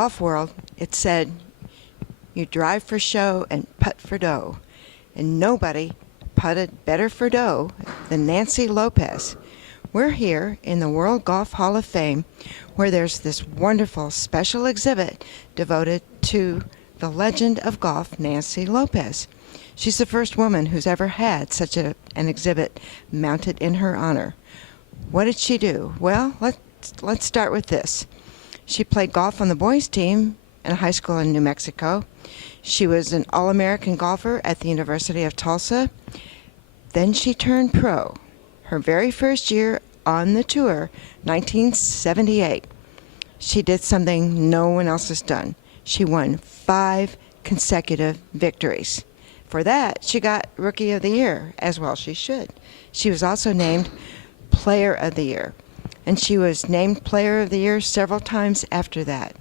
golf world, it said, you drive for show and putt for dough. And nobody putted better for dough than Nancy Lopez. We're here in the World Golf Hall of Fame, where there's this wonderful special exhibit devoted to the legend of golf, Nancy Lopez. She's the first woman who's ever had such an exhibit mounted in her honor. What did she do? Well, let's start with this. She played golf on the boys' team in high school in New Mexico. She was an All-American golfer at the University of Tulsa. Then she turned pro. Her very first year on the tour, 1978, she did something no one else has done. She won 5 consecutive victories. For that, she got Rookie of the Year, as well she should. She was also named Player of the Year, and she was named Player of the Year several times after that.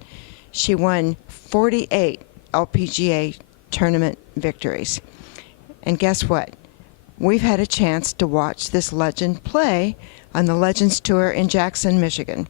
She won 48 LPGA tournament victories. And guess what? We've had a chance to watch this legend play on the Legends Tour in Jackson, Michigan.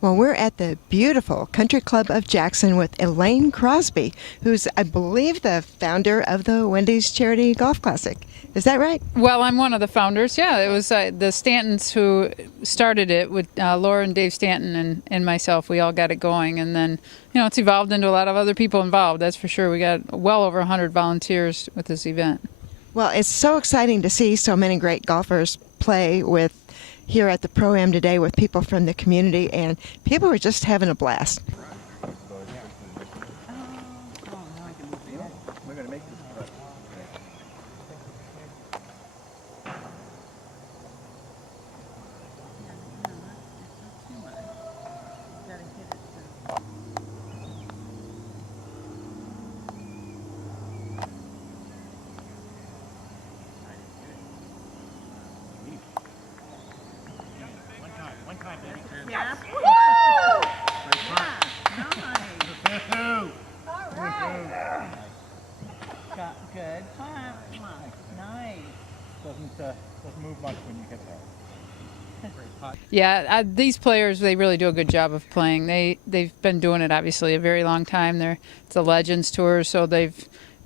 Well, we're at the beautiful Country Club of Jackson with Elaine Crosby, who's, I believe, the founder of the Wendy's Charity Golf Classic. Is that right? Well, I'm one of the founders. Yeah, it was the Stantons who started it with Laura and Dave Stanton and myself. We all got it going, and then it's evolved into a lot of other people involved. That's for sure. We got well over 100 volunteers with this event. Well, it's so exciting to see so many great golfers play with here at the Pro-Am today with people from the community, and people are just having a blast. Yeah. Woo! All right. Got good. Nice. Doesn't move much when you hit that. Yeah, these players, they really do a good job of playing. They've been doing it obviously a very long time. It's a Legends Tour, so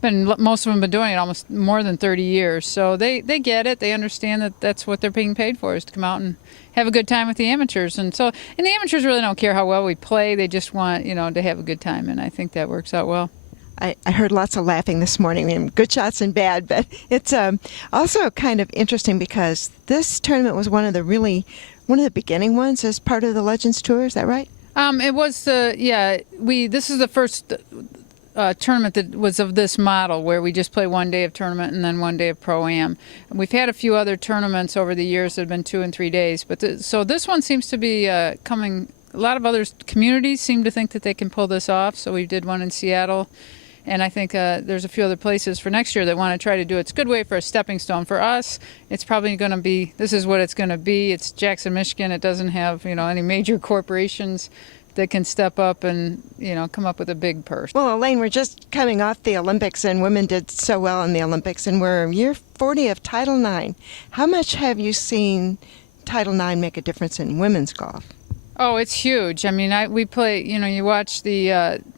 most of them have been doing it almost more than 30 years. So they get it. They understand that that's what they're being paid for, is to come out and have a good time with the amateurs. And the amateurs really don't care how well we play. They just want, to have a good time. And I think that works out well. I heard lots of laughing this morning, and good shots and bad, but it's also kind of interesting because this tournament was one of the beginning ones as part of the Legends Tour. Is that right? It was this is the first tournament that was of this model, where we just play one day of tournament and then one day of Pro-Am. We've had a few other tournaments over the years that have been 2 and 3 days, but so this one seems to be coming. A lot of other communities seem to think that they can pull this off, so we did one in Seattle, and I think there's a few other places for next year that want to try to do it. It's a good way for a stepping stone. For us, it's probably going to be, this is what it's going to be. It's Jackson, Michigan. It doesn't have any major corporations that can step up and come up with a big purse. Well, Elaine, we're just coming off the Olympics, and women did so well in the Olympics, and we're year 40 of Title IX. How much have you seen Title IX make a difference in women's golf? Oh, it's huge. I mean, we play. You watch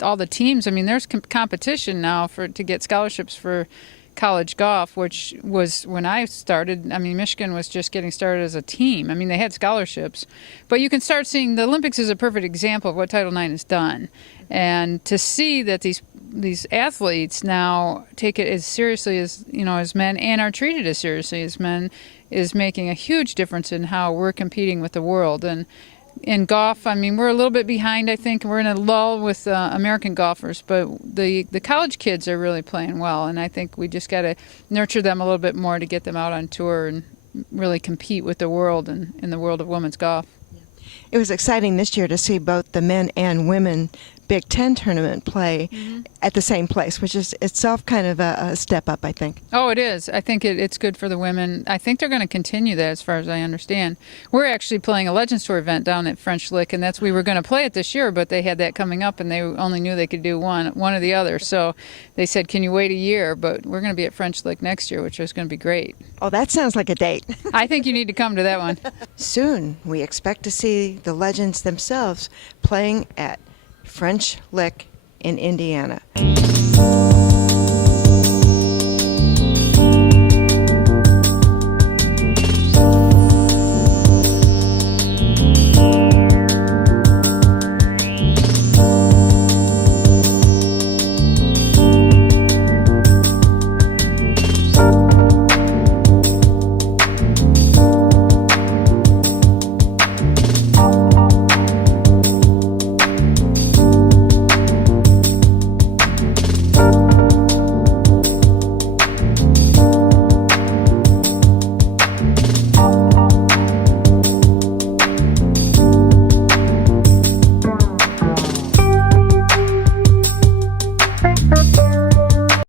all the teams. I mean, there's competition now to get scholarships for college golf, which was when I started. I mean, Michigan was just getting started as a team. I mean, they had scholarships, but you can start seeing the Olympics is a perfect example of what Title IX has done, and to see that these athletes now take it as seriously as as men, and are treated as seriously as men, is making a huge difference in how we're competing with the world. And in golf, I mean, we're a little bit behind, I think. We're in a lull with American golfers, but the college kids are really playing well, and I think we just got to nurture them a little bit more to get them out on tour and really compete with the world and in the world of women's golf. It was exciting this year to see both the men and women Big Ten tournament play at the same place, which is itself kind of a step up, I think. Oh, it is. I think it's good for the women. I think they're going to continue that, as far as I understand. We're actually playing a Legends Tour event down at French Lick, and we were going to play it this year, but they had that coming up, and they only knew they could do one or the other. So they said, can you wait a year? But we're going to be at French Lick next year, which is going to be great. Oh, that sounds like a date. I think you need to come to that one. Soon, we expect to see the legends themselves playing at French Lick in Indiana.